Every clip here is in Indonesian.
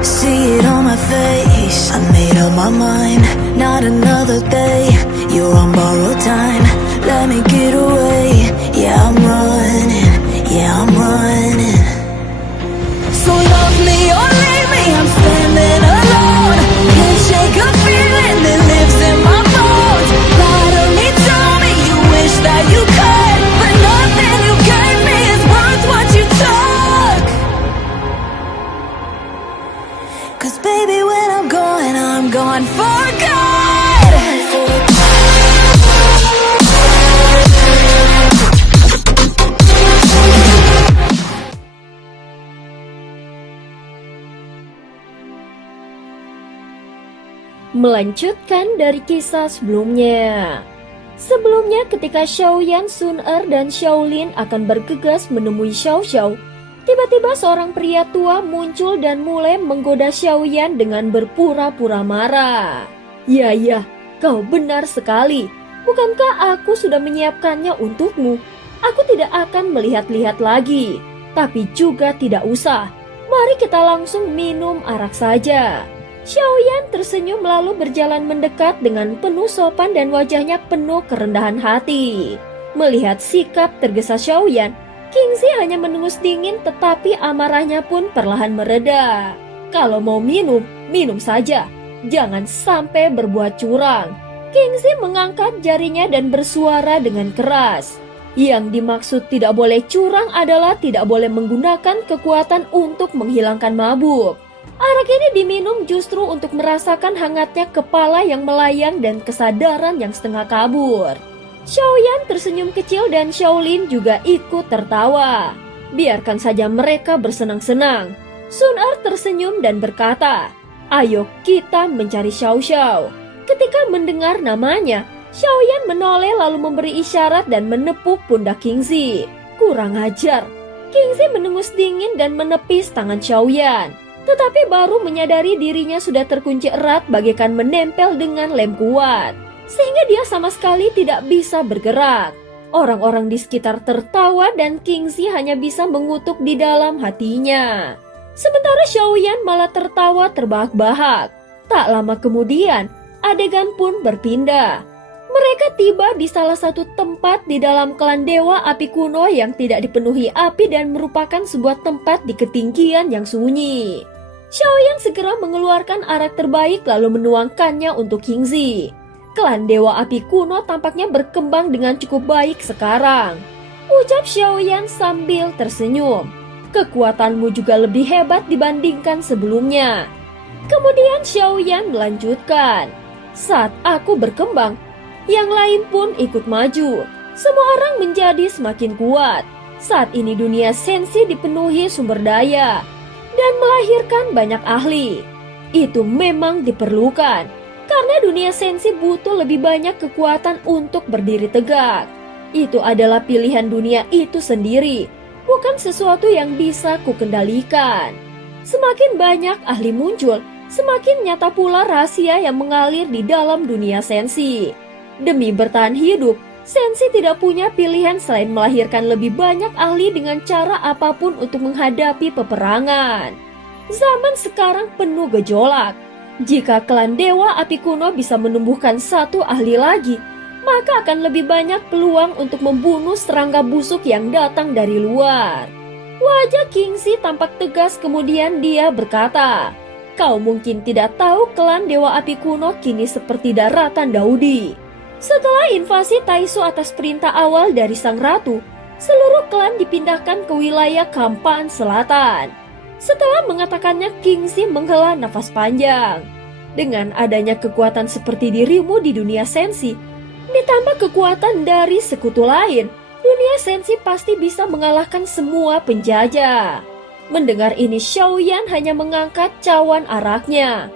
See it on my face, I made up my mind. Not another day, you're on borrowed time. Let me get away, yeah I'm running, yeah I'm running. So love me or leave me, I'm standing alone. Can't shake a feeling that lives in my bones. Lie to me, tell me you wish that you could, but nothing you gave me is worth what you took. 'Cause baby when I'm gone for good. Melanjutkan dari kisah sebelumnya. Sebelumnya ketika Xiaoyan, Sun-er, dan Xiaolin akan bergegas menemui Xiao Xiao, tiba-tiba seorang pria tua muncul dan mulai menggoda Xiaoyan dengan berpura-pura marah. Ya, kau benar sekali. Bukankah aku sudah menyiapkannya untukmu? Aku tidak akan melihat-lihat lagi. Tapi juga tidak usah. Mari kita langsung minum arak saja. Xiaoyan tersenyum lalu berjalan mendekat dengan penuh sopan dan wajahnya penuh kerendahan hati. Melihat sikap tergesa Xiaoyan, Kingzi hanya mendengus dingin tetapi amarahnya pun perlahan mereda. Kalau mau minum, minum saja. Jangan sampai berbuat curang. Kingzi mengangkat jarinya dan bersuara dengan keras. Yang dimaksud tidak boleh curang adalah tidak boleh menggunakan kekuatan untuk menghilangkan mabuk. Arak ini diminum justru untuk merasakan hangatnya kepala yang melayang dan kesadaran yang setengah kabur. Xiaoyan tersenyum kecil dan Xiaolin juga ikut tertawa. Biarkan saja mereka bersenang-senang. Sun-er tersenyum dan berkata, "Ayo kita mencari Xiao Xiao." Ketika mendengar namanya, Xiaoyan menoleh lalu memberi isyarat dan menepuk pundak Kingzi. Kurang ajar. Kingzi mendengus dingin dan menepis tangan Xiaoyan. Tetapi baru menyadari dirinya sudah terkunci erat bagaikan menempel dengan lem kuat. Sehingga dia sama sekali tidak bisa bergerak. Orang-orang di sekitar tertawa dan Kingzi hanya bisa mengutuk di dalam hatinya. Sementara Xiaoyan malah tertawa terbahak-bahak. Tak lama kemudian, adegan pun berpindah. Mereka tiba di salah satu tempat di dalam klan Dewa Api Kuno yang tidak dipenuhi api dan merupakan sebuah tempat di ketinggian yang sunyi. Xiaoyan segera mengeluarkan arak terbaik lalu menuangkannya untuk Kingzi. Klan Dewa Api Kuno tampaknya berkembang dengan cukup baik sekarang. Ucap Xiaoyan sambil tersenyum. Kekuatanmu juga lebih hebat dibandingkan sebelumnya. Kemudian Xiaoyan melanjutkan. Saat aku berkembang, yang lain pun ikut maju. Semua orang menjadi semakin kuat. Saat ini dunia sensi dipenuhi sumber daya dan melahirkan banyak ahli. Itu memang diperlukan, karena dunia sensi butuh lebih banyak kekuatan untuk berdiri tegak. Itu adalah pilihan dunia itu sendiri, bukan sesuatu yang bisa kukendalikan. Semakin banyak ahli muncul, semakin nyata pula rahasia yang mengalir di dalam dunia sensi. Demi bertahan hidup, sensi tidak punya pilihan selain melahirkan lebih banyak ahli dengan cara apapun untuk menghadapi peperangan. Zaman sekarang penuh gejolak. Jika klan Dewa Api Kuno bisa menumbuhkan satu ahli lagi, maka akan lebih banyak peluang untuk membunuh serangga busuk yang datang dari luar. Wajah Kingzi tampak tegas kemudian dia berkata, "Kau mungkin tidak tahu klan Dewa Api Kuno kini seperti daratan Daudi. Setelah invasi Taisu atas perintah awal dari Sang Ratu, seluruh klan dipindahkan ke wilayah Kampaan Selatan." Setelah mengatakannya, Kingzi menghela nafas panjang. Dengan adanya kekuatan seperti dirimu di dunia sensi, ditambah kekuatan dari sekutu lain, dunia sensi pasti bisa mengalahkan semua penjajah. Mendengar ini, Xiaoyan hanya mengangkat cawan araknya.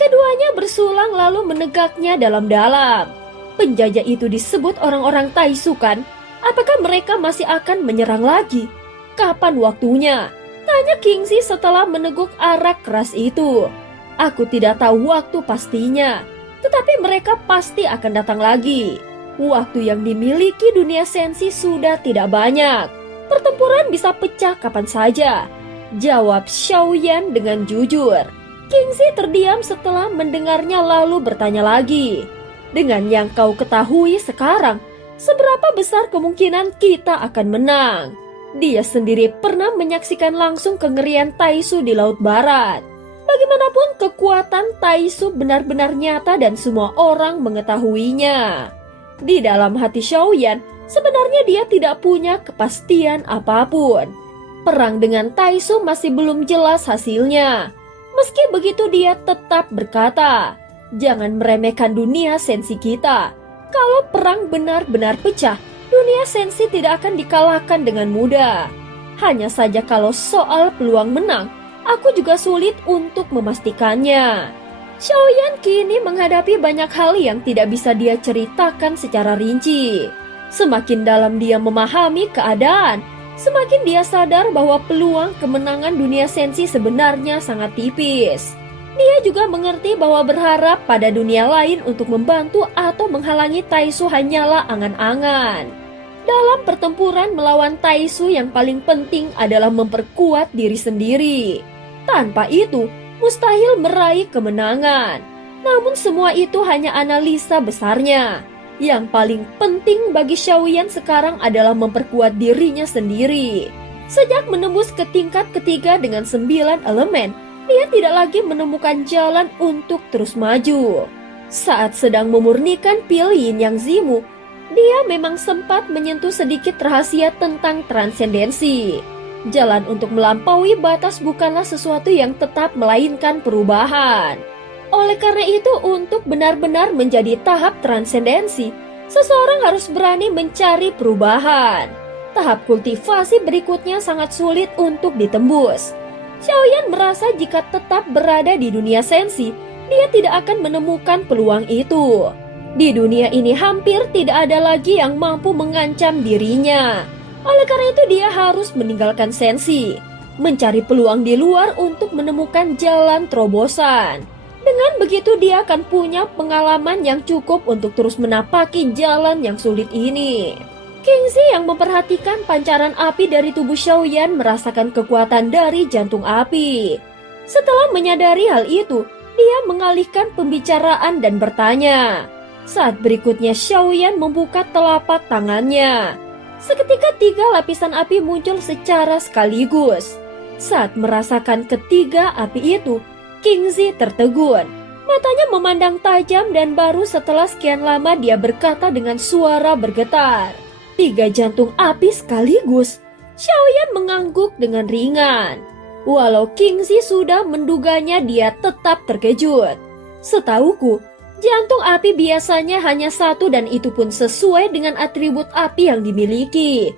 Keduanya bersulang lalu menegaknya dalam-dalam. Penjajah itu disebut orang-orang Taisu kan? Apakah mereka masih akan menyerang lagi? Kapan waktunya? Tanya Kingzi setelah meneguk arak keras itu. Aku tidak tahu waktu pastinya, tetapi mereka pasti akan datang lagi. Waktu yang dimiliki dunia sensi sudah tidak banyak. Pertempuran bisa pecah kapan saja. Jawab Xiaoyan dengan jujur. Kingzi terdiam setelah mendengarnya lalu bertanya lagi. Dengan yang kau ketahui sekarang, seberapa besar kemungkinan kita akan menang? Dia sendiri pernah menyaksikan langsung kengerian Taisu di Laut Barat. Bagaimanapun kekuatan Taisu benar-benar nyata dan semua orang mengetahuinya. Di dalam hati Xiaoyan, sebenarnya dia tidak punya kepastian apapun. Perang dengan Taisu masih belum jelas hasilnya. Meski begitu dia tetap berkata, jangan meremehkan dunia sensi kita. Kalau perang benar-benar pecah, dunia sensi tidak akan dikalahkan dengan mudah. Hanya saja kalau soal peluang menang, aku juga sulit untuk memastikannya. Xiaoyan kini menghadapi banyak hal yang tidak bisa dia ceritakan secara rinci. Semakin dalam dia memahami keadaan, semakin dia sadar bahwa peluang kemenangan dunia sensi sebenarnya sangat tipis. Dia juga mengerti bahwa berharap pada dunia lain untuk membantu atau menghalangi Taisu hanyalah angan-angan. Dalam pertempuran melawan Taisu yang paling penting adalah memperkuat diri sendiri. Tanpa itu, mustahil meraih kemenangan. Namun semua itu hanya analisa besarnya. Yang paling penting bagi Xiaoyan sekarang adalah memperkuat dirinya sendiri. Sejak menembus ke tingkat ketiga dengan 9 elemen, dia tidak lagi menemukan jalan untuk terus maju. Saat sedang memurnikan pil Yin Yang Zimu, dia memang sempat menyentuh sedikit rahasia tentang transendensi. Jalan untuk melampaui batas bukanlah sesuatu yang tetap melainkan perubahan. Oleh karena itu, untuk benar-benar menjadi tahap transendensi, seseorang harus berani mencari perubahan. Tahap kultivasi berikutnya sangat sulit untuk ditembus. Xiaoyan merasa jika tetap berada di dunia sensi, dia tidak akan menemukan peluang itu. Di dunia ini hampir tidak ada lagi yang mampu mengancam dirinya. Oleh karena itu dia harus meninggalkan sensi, mencari peluang di luar untuk menemukan jalan terobosan. Dengan begitu dia akan punya pengalaman yang cukup untuk terus menapaki jalan yang sulit ini. Kingzi yang memperhatikan pancaran api dari tubuh Xiaoyan merasakan kekuatan dari jantung api. Setelah menyadari hal itu, dia mengalihkan pembicaraan dan bertanya. Saat berikutnya Xiaoyan membuka telapak tangannya. Seketika 3 lapisan api muncul secara sekaligus. Saat merasakan ketiga api itu, Kingzi tertegun. Matanya memandang tajam dan baru setelah sekian lama dia berkata dengan suara bergetar. 3 jantung api sekaligus. Xiaoyan mengangguk dengan ringan. Walau Kingzi sudah menduganya, dia tetap terkejut. Setauku, jantung api biasanya hanya 1 dan itu pun sesuai dengan atribut api yang dimiliki.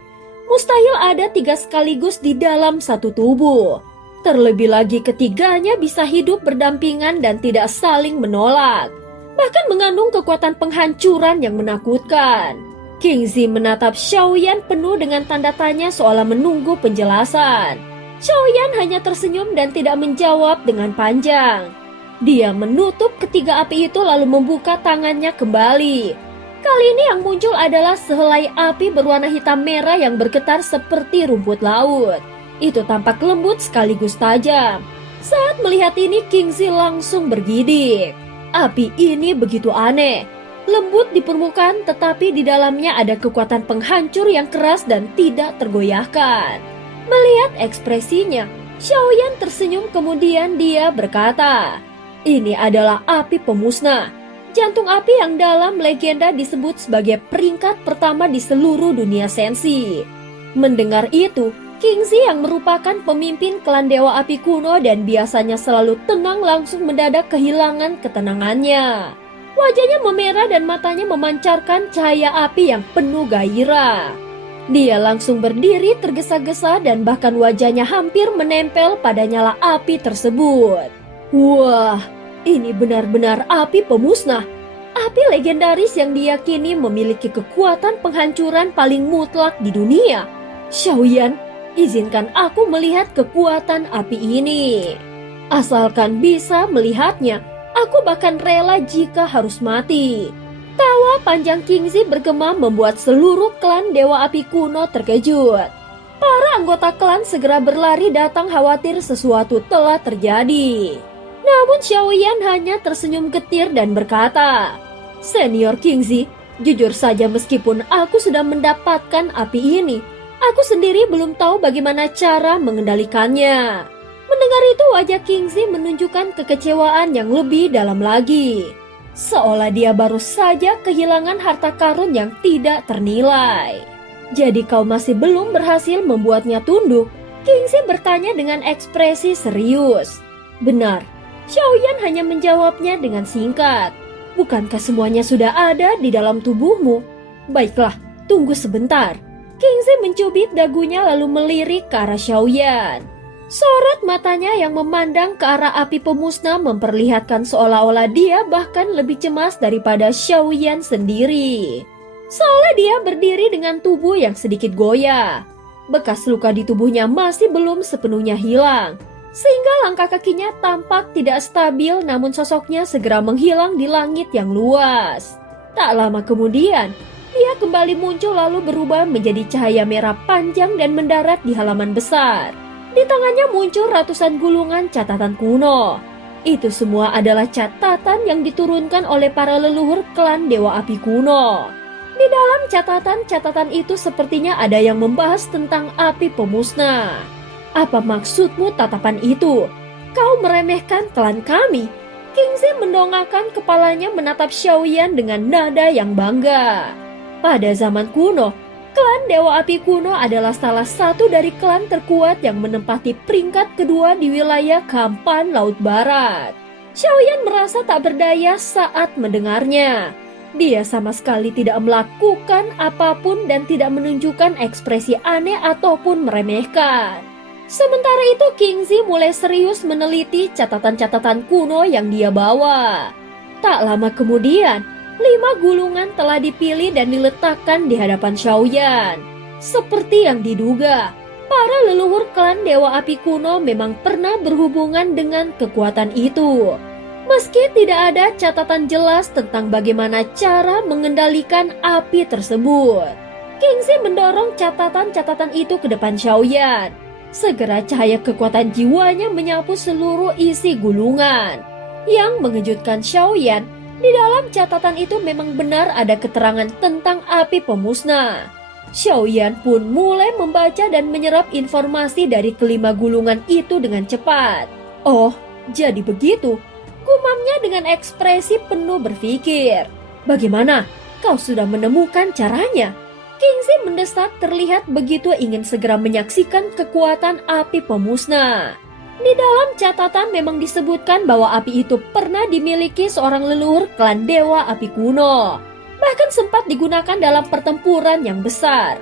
Mustahil ada 3 sekaligus di dalam satu tubuh. Terlebih lagi ketiganya bisa hidup berdampingan dan tidak saling menolak. Bahkan mengandung kekuatan penghancuran yang menakutkan. Kingzi menatap Xiaoyan penuh dengan tanda tanya seolah menunggu penjelasan. Xiaoyan hanya tersenyum dan tidak menjawab dengan panjang. Dia menutup ketiga api itu lalu membuka tangannya kembali. Kali ini yang muncul adalah sehelai api berwarna hitam merah yang bergetar seperti rumput laut. Itu tampak lembut sekaligus tajam. Saat melihat ini, Kingzi langsung bergidik. Api ini begitu aneh. Lembut di permukaan tetapi di dalamnya ada kekuatan penghancur yang keras dan tidak tergoyahkan. Melihat ekspresinya, Xiaoyan tersenyum kemudian dia berkata, ini adalah api pemusnah. Jantung api yang dalam legenda disebut sebagai peringkat pertama di seluruh dunia sensi. Mendengar itu, Kingzi yang merupakan pemimpin klan Dewa Api kuno dan biasanya selalu tenang langsung mendadak kehilangan ketenangannya. Wajahnya memerah dan matanya memancarkan cahaya api yang penuh gairah. Dia langsung berdiri tergesa-gesa dan bahkan wajahnya hampir menempel pada nyala api tersebut. Wah, ini benar-benar api pemusnah. Api legendaris yang diyakini memiliki kekuatan penghancuran paling mutlak di dunia. Xiaoyan, izinkan aku melihat kekuatan api ini. Asalkan bisa melihatnya, aku bahkan rela jika harus mati. Tawa panjang Kingzi bergema membuat seluruh klan Dewa Api kuno terkejut. Para anggota klan segera berlari datang khawatir sesuatu telah terjadi. Namun Xiaoyan hanya tersenyum getir dan berkata, "Senior Kingzi, jujur saja meskipun aku sudah mendapatkan api ini, aku sendiri belum tahu bagaimana cara mengendalikannya." Mendengar itu wajah Kingzi menunjukkan kekecewaan yang lebih dalam lagi. Seolah dia baru saja kehilangan harta karun yang tidak ternilai. "Jadi kau masih belum berhasil membuatnya tunduk?" Kingzi bertanya dengan ekspresi serius. "Benar." Xiaoyan hanya menjawabnya dengan singkat. "Bukankah semuanya sudah ada di dalam tubuhmu?" "Baiklah, tunggu sebentar." Kingzi mencubit dagunya lalu melirik ke arah Xiaoyan. Sorot matanya yang memandang ke arah api pemusnah memperlihatkan seolah-olah dia bahkan lebih cemas daripada Xiaoyan sendiri. Seolah dia berdiri dengan tubuh yang sedikit goyah. Bekas luka di tubuhnya masih belum sepenuhnya hilang, sehingga langkah kakinya tampak tidak stabil, namun sosoknya segera menghilang di langit yang luas. Tak lama kemudian, dia kembali muncul lalu berubah menjadi cahaya merah panjang dan mendarat di halaman besar. Di tangannya muncul ratusan gulungan catatan kuno. Itu semua adalah catatan yang diturunkan oleh para leluhur klan Dewa Api kuno. Di dalam catatan-catatan itu sepertinya ada yang membahas tentang api pemusnah. "Apa maksudmu tatapan itu? Kau meremehkan klan kami?" Kingzi mendongakkan kepalanya menatap Xiaoyan dengan nada yang bangga. Pada zaman kuno, klan Dewa Api kuno adalah salah satu dari klan terkuat yang menempati peringkat kedua di wilayah Kampan Laut Barat. Xiaoyan merasa tak berdaya saat mendengarnya. Dia sama sekali tidak melakukan apapun dan tidak menunjukkan ekspresi aneh ataupun meremehkan. Sementara itu Kingzi mulai serius meneliti catatan-catatan kuno yang dia bawa. Tak lama kemudian, 5 gulungan telah dipilih dan diletakkan di hadapan Xiaoyan. Seperti yang diduga, para leluhur klan Dewa Api kuno memang pernah berhubungan dengan kekuatan itu. Meski tidak ada catatan jelas tentang bagaimana cara mengendalikan api tersebut, Kingzi mendorong catatan-catatan itu ke depan Xiaoyan. Segera cahaya kekuatan jiwanya menyapu seluruh isi gulungan. Yang mengejutkan Xiaoyan, di dalam catatan itu memang benar ada keterangan tentang api pemusnah. Xiaoyan pun mulai membaca dan menyerap informasi dari kelima gulungan itu dengan cepat. "Oh, jadi begitu?" Gumamnya dengan ekspresi penuh berpikir. "Bagaimana? Kau sudah menemukan caranya?" Kingzi mendesak terlihat begitu ingin segera menyaksikan kekuatan api pemusnah. Di dalam catatan memang disebutkan bahwa api itu pernah dimiliki seorang leluhur klan Dewa Api kuno. Bahkan sempat digunakan dalam pertempuran yang besar.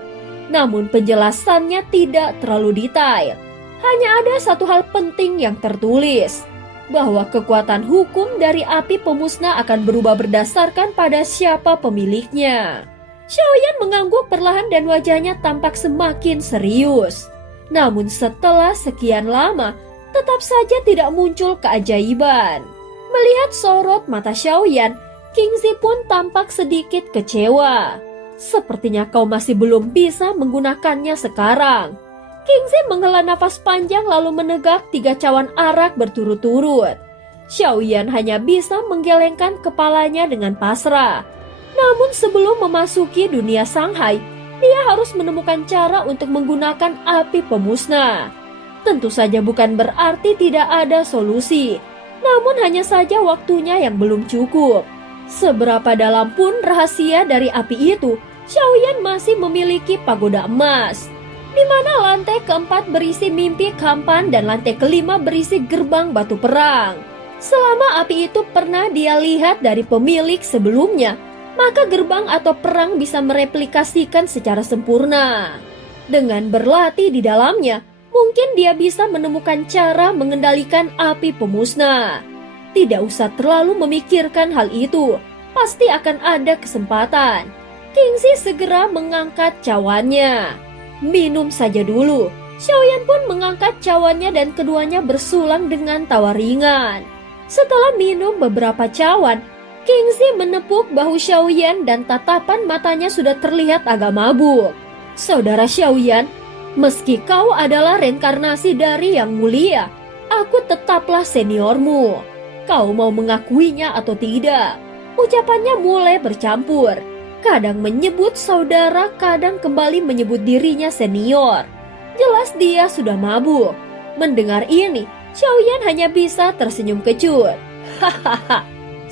Namun penjelasannya tidak terlalu detail. Hanya ada satu hal penting yang tertulis, bahwa kekuatan hukum dari api pemusnah akan berubah berdasarkan pada siapa pemiliknya. Xiaoyan mengangguk perlahan dan wajahnya tampak semakin serius. Namun setelah sekian lama, tetap saja tidak muncul keajaiban. Melihat sorot mata Xiaoyan, Kingzi pun tampak sedikit kecewa. "Sepertinya kau masih belum bisa menggunakannya sekarang." Kingzi menghela nafas panjang lalu menegak 3 cawan arak berturut-turut. Xiaoyan hanya bisa menggelengkan kepalanya dengan pasrah. Namun sebelum memasuki dunia Shanghai, dia harus menemukan cara untuk menggunakan api pemusnah. Tentu saja bukan berarti tidak ada solusi, namun hanya saja waktunya yang belum cukup. Seberapa dalam pun rahasia dari api itu, Xiaoyan masih memiliki pagoda emas, di mana lantai keempat berisi mimpi Kampan dan lantai kelima berisi gerbang batu perang. Selama api itu pernah dia lihat dari pemilik sebelumnya, maka gerbang atau perang bisa mereplikasikan secara sempurna. Dengan berlatih di dalamnya, mungkin dia bisa menemukan cara mengendalikan api pemusnah. Tidak usah terlalu memikirkan hal itu, pasti akan ada kesempatan. Kingzi segera mengangkat cawannya. "Minum saja dulu." Xiaoyan pun mengangkat cawannya dan keduanya bersulang dengan tawa ringan. Setelah minum beberapa cawan, Kingzi menepuk bahu Xiaoyan dan tatapan matanya sudah terlihat agak mabuk. "Saudara Xiaoyan, meski kau adalah reinkarnasi dari Yang Mulia, aku tetaplah seniormu. Kau mau mengakuinya atau tidak? Ucapannya mulai bercampur. Kadang menyebut saudara, kadang kembali menyebut dirinya senior. Jelas dia sudah mabuk. Mendengar ini, Xiaoyan hanya bisa tersenyum kecut. Hahaha,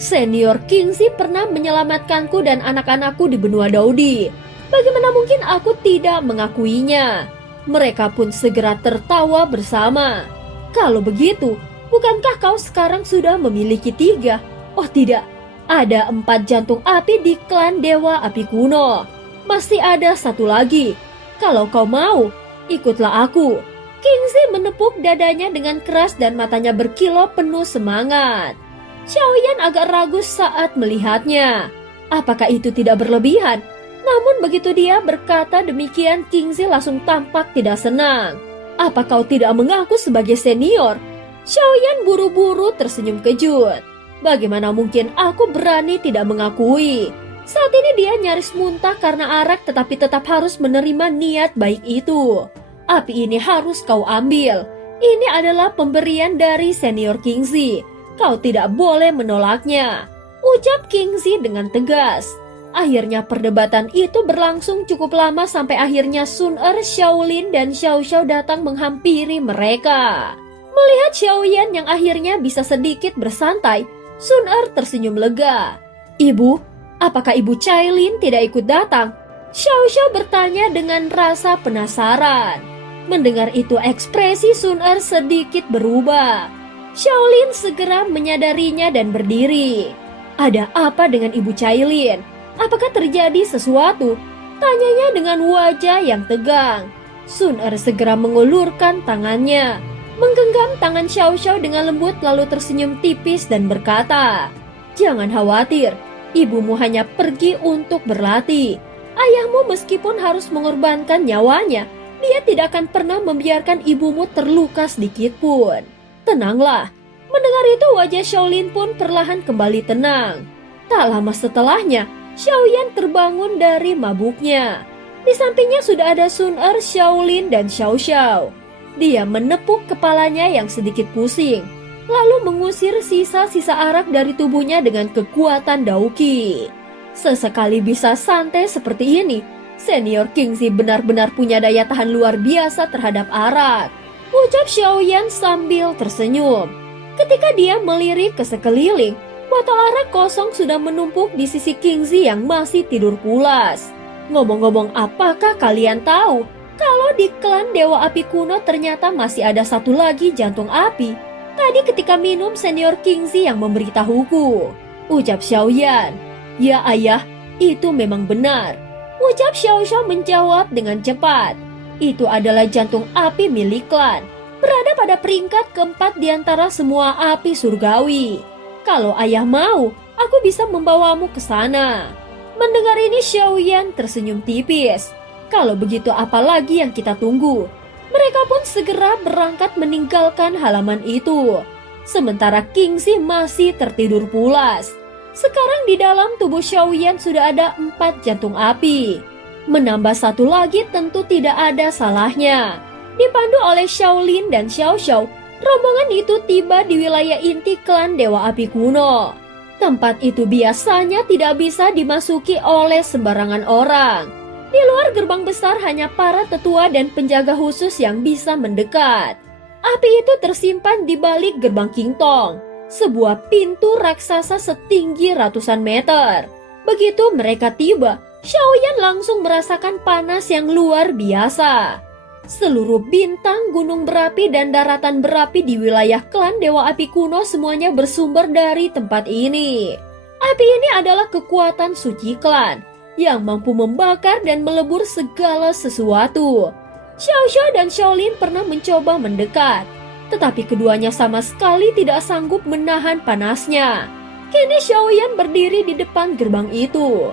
Senior Kingxi pernah menyelamatkanku dan anak-anakku di benua Daudi. Bagaimana mungkin aku tidak mengakuinya? Mereka pun segera tertawa bersama. Kalau begitu, bukankah kau sekarang sudah memiliki 3? Oh tidak, ada 4 jantung api di klan Dewa Api Kuno. Masih ada 1 lagi. Kalau kau mau, ikutlah aku. Kingxi menepuk dadanya dengan keras dan matanya berkilau penuh semangat. Xiaoyan agak ragu saat melihatnya. Apakah itu tidak berlebihan? Namun begitu dia berkata demikian, Kingxi langsung tampak tidak senang. Apa kau tidak mengaku sebagai senior? Xiaoyan buru-buru tersenyum kejut. Bagaimana mungkin aku berani tidak mengakui? Saat ini dia nyaris muntah karena arak, tetapi tetap harus menerima niat baik itu. Api ini harus kau ambil. Ini adalah pemberian dari senior Kingxi. Kau tidak boleh menolaknya, ucap Kingxi dengan tegas. Akhirnya perdebatan itu berlangsung cukup lama sampai akhirnya Sun Er, Shaolin, dan Xiao Xiao datang menghampiri mereka. Melihat Xiaoyan yang akhirnya bisa sedikit bersantai, Sun Er tersenyum lega. Ibu, apakah Ibu Cailin tidak ikut datang? Xiao Xiao bertanya dengan rasa penasaran. Mendengar itu ekspresi Sun Er sedikit berubah. Shaolin segera menyadarinya dan berdiri. Ada apa dengan Ibu Cailin? Apakah terjadi sesuatu? Tanyanya dengan wajah yang tegang. Sun Er segera mengulurkan tangannya, menggenggam tangan Xiao Xiao dengan lembut lalu tersenyum tipis dan berkata, Jangan khawatir, ibumu hanya pergi untuk berlatih. Ayahmu meskipun harus mengorbankan nyawanya, dia tidak akan pernah membiarkan ibumu terluka sedikit pun. Tenanglah. Mendengar itu wajah Shaolin pun perlahan kembali tenang. Tak lama setelahnya, Xiaoyan terbangun dari mabuknya. Di sampingnya sudah ada Sun Er, Shaolin, dan Xiao Xiao. Dia menepuk kepalanya yang sedikit pusing, lalu mengusir sisa-sisa arak dari tubuhnya dengan kekuatan Dauki. Sesekali bisa santai seperti ini, Senior Kingxi benar-benar punya daya tahan luar biasa terhadap arak, ucap Xiaoyan sambil tersenyum. Ketika dia melirik ke sekeliling, botol arak kosong sudah menumpuk di sisi Kingxi yang masih tidur pulas. Ngomong-ngomong, apakah kalian tahu kalau di klan Dewa Api Kuno ternyata masih ada 1 lagi jantung api? Tadi ketika minum Senior Kingxi yang memberitahuku, ucap Xiaoyan. Ya ayah, itu memang benar, ucap Xiao Xiao menjawab dengan cepat. Itu adalah jantung api milik klan, berada pada peringkat keempat di antara semua api surgawi. Kalau ayah mau, aku bisa membawamu ke sana. Mendengar ini Xiaoyan tersenyum tipis. Kalau begitu apa lagi yang kita tunggu? Mereka pun segera berangkat meninggalkan halaman itu. Sementara Kingxi masih tertidur pulas. Sekarang di dalam tubuh Xiaoyan sudah ada 4 jantung api. Menambah 1 lagi tentu tidak ada salahnya. Dipandu oleh Shaolin dan Xiao Xiao, rombongan itu tiba di wilayah inti klan Dewa Api Kuno. Tempat itu biasanya tidak bisa dimasuki oleh sembarangan orang. Di luar gerbang besar hanya para tetua dan penjaga khusus yang bisa mendekat. Api itu tersimpan di balik gerbang Qingtong, sebuah pintu raksasa setinggi ratusan meter. Begitu mereka tiba, Xiaoyan langsung merasakan panas yang luar biasa. Seluruh bintang, gunung berapi, dan daratan berapi di wilayah klan Dewa Api Kuno semuanya bersumber dari tempat ini. Api ini adalah kekuatan suci klan yang mampu membakar dan melebur segala sesuatu. Xiao Xiao dan Shaolin pernah mencoba mendekat, tetapi keduanya sama sekali tidak sanggup menahan panasnya. Kini Xiaoyan berdiri di depan gerbang itu.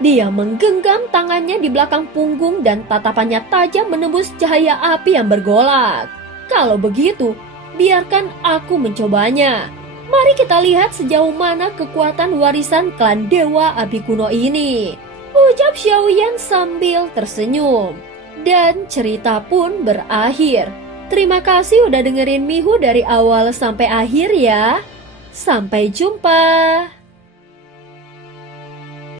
Dia menggenggam tangannya di belakang punggung dan tatapannya tajam menembus cahaya api yang bergolak. Kalau begitu, biarkan aku mencobanya. Mari kita lihat sejauh mana kekuatan warisan klan Dewa Api Kuno ini, ucap Xiaoyan sambil tersenyum. Dan cerita pun berakhir. Terima kasih udah dengerin Mihu dari awal sampai akhir ya. Sampai jumpa.